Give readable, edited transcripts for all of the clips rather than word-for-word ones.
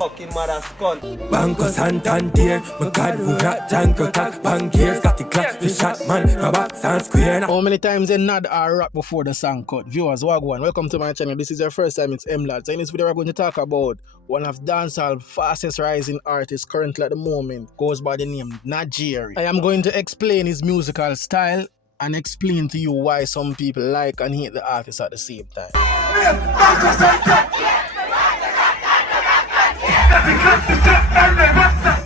Fucking mother's cunt. Banco Santander, my God, we got Janko Tack, Bankiers, got the clap, the shot, man, no box and square. How many times they nod or rap before the song cut? Viewers, wagwan, welcome to my channel. This is your first time, it's Mlard. So in this video, we're going to talk about one of dancehall fastest rising artists currently at the moment, goes by the name Najeerii. I am going to explain his musical style and explain to you why some people like and hate the artist at the same time.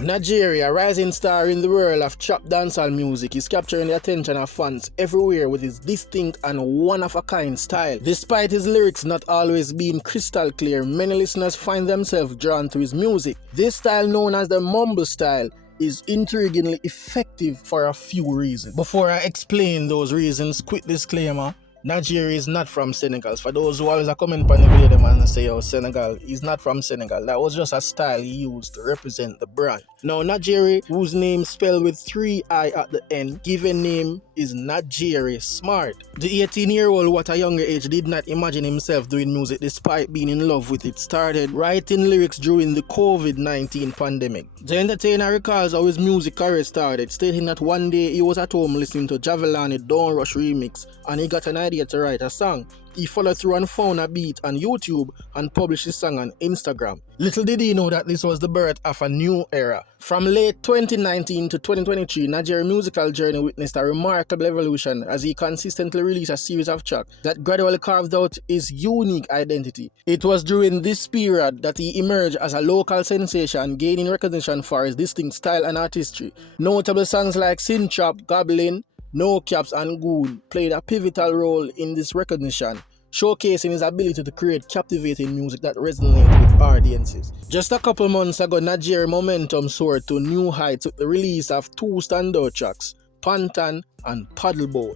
Najeerii, a rising star in the world of trap dancehall music, is capturing the attention of fans everywhere with his distinct and one-of-a-kind style. Despite his lyrics not always being crystal clear, many listeners find themselves drawn to his music. This style, known as the mumble style, is intriguingly effective for a few reasons. Before I explain those reasons, quick disclaimer. Najeerii is not from Senegal. For those who always comment on the video them and say, oh, Senegal, he's not from Senegal. That was just a style he used to represent the brand. Now, Najeerii, whose name spelled with 3 I at the end, given name is Najeerii Smart. The 18-year-old, what a younger age, did not imagine himself doing music despite being in love with it. Started writing lyrics during the COVID-19 pandemic. The entertainer recalls how his music career started, stating that one day he was at home listening to Javelani Don't Rush remix and he got an idea to write a song. He followed through and found a beat on YouTube and published his song on Instagram. Little did he know that this was the birth of a new era. From late 2019 to 2023, Najeerii's musical journey witnessed a remarkable evolution as he consistently released a series of tracks that gradually carved out his unique identity. It was during this period that he emerged as a local sensation, gaining recognition for his distinct style and artistry. Notable songs like Sintrap, Goblin, No Caps and Goon played a pivotal role in this recognition, showcasing his ability to create captivating music that resonates with audiences. Just a couple months ago, Najeerii's momentum soared to new heights with the release of 2 standout tracks, Panton and Paddleboat.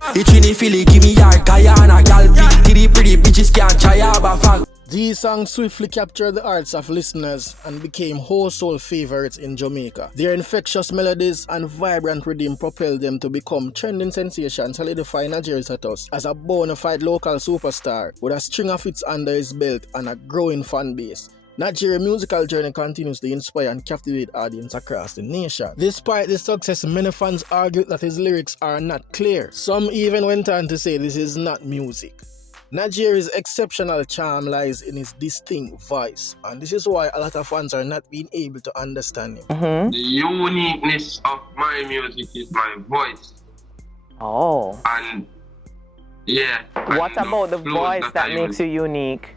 These songs swiftly captured the hearts of listeners and became household favorites in Jamaica. Their infectious melodies and vibrant rhythm propelled them to become trending sensations, solidifying Najeerii's status as a bona fide local superstar with a string of hits under his belt and a growing fan base. Najeerii's musical journey continues to inspire and captivate audience across the nation. Despite this success, many fans argued that his lyrics are not clear. Some even went on to say this is not music. Najeerii's exceptional charm lies in his distinct voice, and this is why a lot of fans are not being able to understand him. The uniqueness of my music is my voice. Oh. And yeah. What about the voice that makes you unique?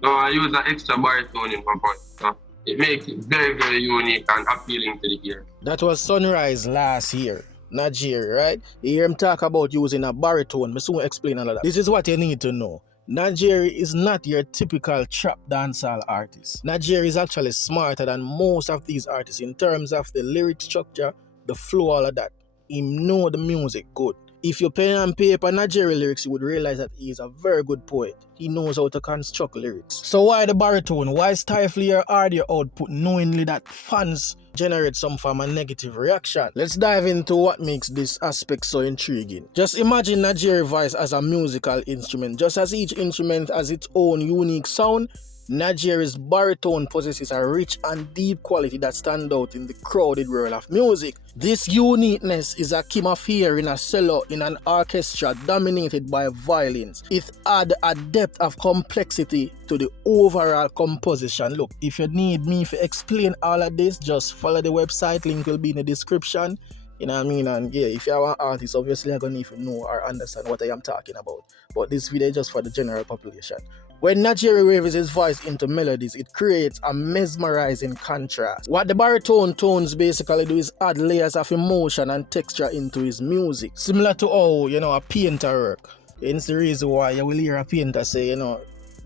No, I use an extra baritone in my voice. So it makes it very, very unique and appealing to the ear. That was Sunrise last year. Najeerii, right? You hear him talk about using a baritone. Me soon explain all of that. This is what you need to know. Najeerii is not your typical trap dancehall artist. Najeerii is actually smarter than most of these artists in terms of the lyric structure, the flow, all of that. He know the music good. If you pen and paper Najeerii lyrics, you would realize that he is a very good poet. He knows how to construct lyrics. So why the baritone? Why stifle your audio output knowingly that fans generate some form of negative reaction? Let's dive into what makes this aspect so intriguing. Just imagine Najeerii's voice as a musical instrument. Just as each instrument has its own unique sound, Najeerii's baritone possesses a rich and deep quality that stands out in the crowded world of music. This uniqueness is akin of hearing a cello in an orchestra dominated by violins. It adds a depth of complexity to the overall composition. Look, if you need me to explain all of this, just follow the website, link will be in the description. You know what I mean? And yeah, if you're an artist, obviously I'm going to need to know or understand what I am talking about. But this video is just for the general population. When Najeerii waves his voice into melodies, it creates a mesmerizing contrast. What the baritone tones basically do is add layers of emotion and texture into his music. Similar to how, a painter work. It's the reason why you will hear a painter say,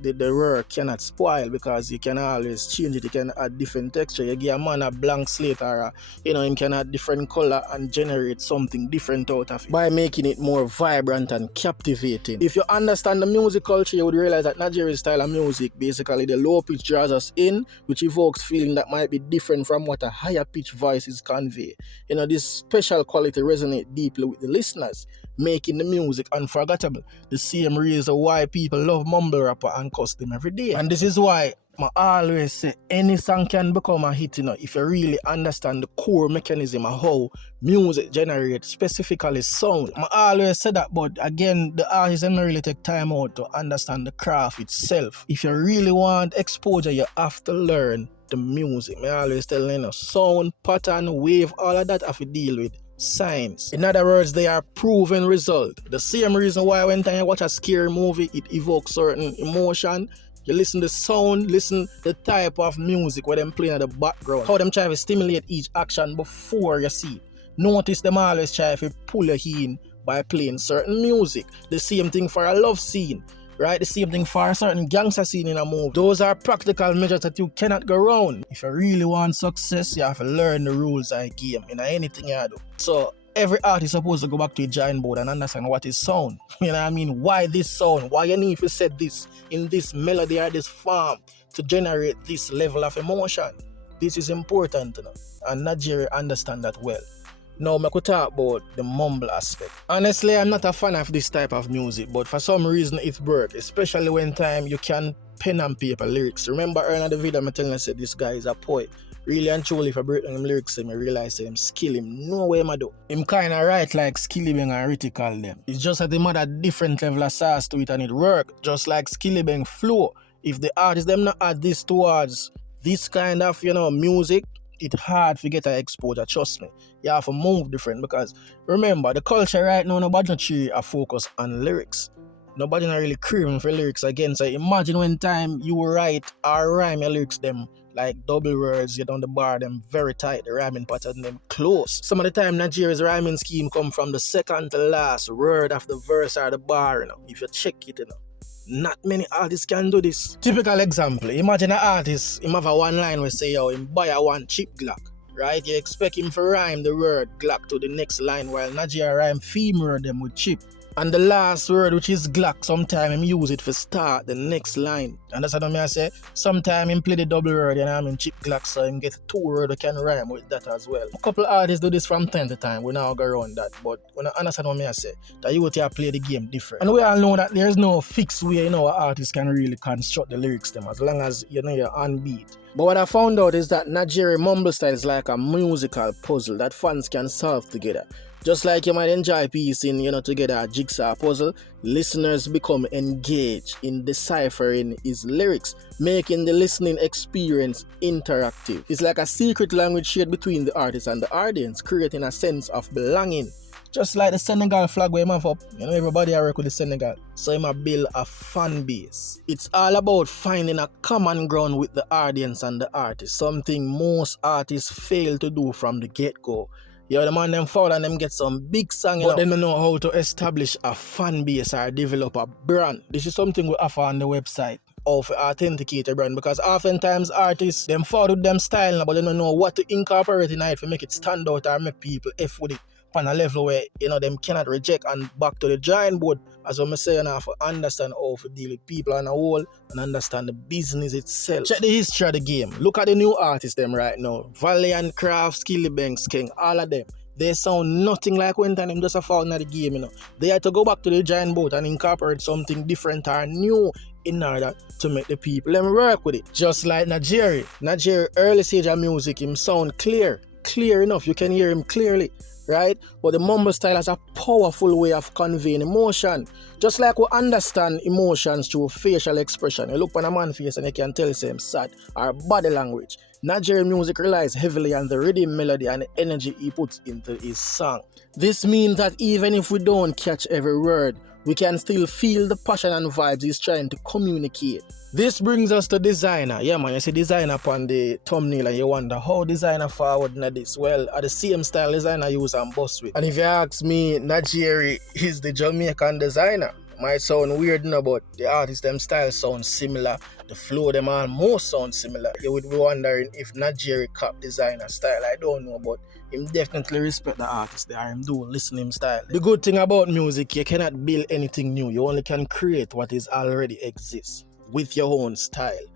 the work cannot spoil because you can always change it. You can add different texture. You give a man a blank slate or him can add different color and generate something different out of it by making it more vibrant and captivating. If you understand the music culture, you would realize that Najeerii's style of music, basically the low pitch draws us in, which evokes feeling that might be different from what a higher pitch voice is convey. This special quality resonates deeply with the listeners. making the music unforgettable. The same reason why people love mumble rapper and cuss them every day. And this is why I always say any song can become a hit, if you really understand the core mechanism of how music generates, specifically sound. I always say that, but again, the artist don't really take time out to understand the craft itself. If you really want exposure, you have to learn the music. I always tell you, sound, pattern, wave, all of that have to deal with science. In other words, they are proven result. The same reason why when you watch a scary movie, it evokes certain emotion. You listen to sound, listen the type of music where them playing at the background, how them try to stimulate each action before you see it. Notice them always try to pull you in by playing certain music. The same thing for a love scene, right? The same thing for a certain gangster scene in a movie. Those are practical measures that you cannot go wrong. If you really want success, you have to learn the rules of the game in anything you do. So every artist is supposed to go back to the drawing board and understand what is sound. You know what I mean? Why this sound? Why you need to set this in this melody or this form to generate this level of emotion? This is important, and Najeerii understand that well. Now, I could talk about the mumble aspect. Honestly, I'm not a fan of this type of music, but for some reason it works, especially when time you can pen and paper lyrics. Remember earlier in the video, I'm telling you said this guy is a poet. Really and truly, if I break down him lyrics, I realize him skill him no way I do. Him kind of write like Skillibeng and Ritty call them. It's just that him had a different level of sauce to it and it work. Just like Skillibeng flow. If the artist them not add this towards this kind of music, it's hard to get an exposure, trust me. You have to move different because remember the culture right now, nobody not really focus on lyrics. Nobody not really craving for lyrics again. So imagine when time you write or rhyme your lyrics them like double words, you down the bar them very tight, the rhyming pattern them close. Some of the time Najeerii's rhyming scheme come from the second to last word of the verse or the bar, if you check it, Not many artists can do this. Typical example, imagine an artist, him have a one line where say, him buy a one cheap Glock, right? You expect him to rhyme the word Glock to the next line while Najeerii rhyme femur them with chip. And the last word, which is Glock, sometimes him use it for start the next line. And that's what I say. Sometimes him play the double word and I'm in cheap Glock, so him get two words that can rhyme with that as well. A couple artists do this from time to time. We now go around that. But when I understand what I say, that you would play the game different. And we all know that there's no fixed way an artist can really construct the lyrics them as long as you're on beat. But what I found out is that Najeerii mumble style is like a musical puzzle that fans can solve together. Just like you might enjoy piecing, together a jigsaw puzzle, listeners become engaged in deciphering his lyrics, making the listening experience interactive. It's like a secret language shared between the artist and the audience, creating a sense of belonging. Just like the Senegal flag where I'm up, everybody I work with the Senegal. So I'm a build a fan base. It's all about finding a common ground with the audience and the artist, something most artists fail to do from the get-go. The man them fall and them get some big song, but they don't know how to establish a fan base or develop a brand. This is something we offer on the website of authenticate a brand, because oftentimes artists them fall with them style, but they don't know what to incorporate in it to make it stand out or make people F with it on a level where them cannot reject and back to the drawing board. As I'm saying, I have to understand how to deal with people on a whole and understand the business itself. Check the history of the game. Look at the new artists them right now. Valiant, Craft, Skillibeng, King, all of them. They sound nothing like when them just a found in the game, They had to go back to the giant boat and incorporate something different or new in order to make the people them work with it. Just like Najeerii. Najeerii early stage of music, him sound clear enough. You can hear him clearly. Right? But the mumble style has a powerful way of conveying emotion. Just like we understand emotions through facial expression. You look on a man's face and you can tell him sad or body language. Najeerii music relies heavily on the rhythm, melody and the energy he puts into his song. This means that even if we don't catch every word, we can still feel the passion and vibes he's trying to communicate. This brings us to designer. Yeah man, you see designer upon the thumbnail and you wonder how designer forward in this. Well, at the same style designer use and bust with. And if you ask me, Najeerii is the Jamaican designer. Might sound weird, but the artist them style sound similar. The flow them almost sound similar. You would be wondering if Najeerii cop designer style. I don't know, but him definitely respect the artist there. Him do listen him style. The good thing about music, you cannot build anything new. You only can create what is already exists with your own style.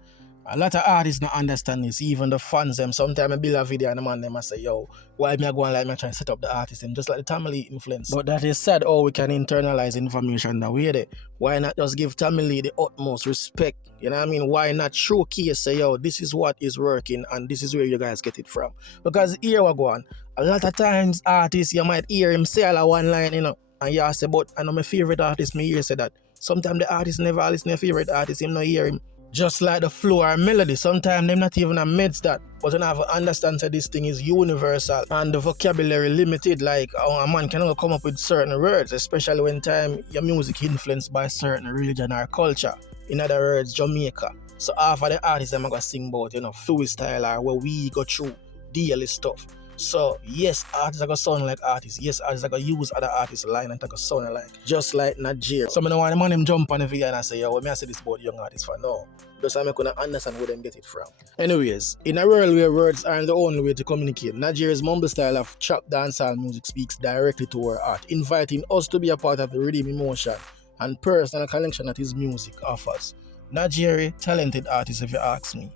A lot of artists don't understand this, even the fans them. Sometimes I build a video and the man them I say, yo, why me I go and like me trying to set up the artist them, just like the Tamale influence. But that is sad how we can internalize information that way there. Why not just give Tamale the utmost respect? You know what I mean? Why not showcase, say, yo, this is what is working and this is where you guys get it from? Because here we go on. A lot of times artists, you might hear him say all one line, you know, and you say, but I know my favorite artist, me hear say that. Sometimes the artist never listen to your favorite artist, him not hear him. Just like the flow or melody, sometimes them not even amidst that. But you have to understand that this thing is universal and the vocabulary limited. Like a man cannot come up with certain words, especially when time your music influenced by certain religion or culture. In other words, Jamaica. So half of the artists them are gonna sing about, you know, fluid style or where we go through daily stuff. So yes, artists are gonna sound like artists. Yes, artists are gonna use other artists' line and take a sound alike. Just like Najeerii. Some of the one the man them jump on the video and I say, yo, when I say this about young artists for no. Just so I can understand where them get it from. Anyways, in a world where words aren't the only way to communicate, Najeerii's mumble style of trap dancehall music speaks directly to our art, inviting us to be a part of the rhythm, emotion and personal connection that his music offers. Najeerii, talented artist if you ask me.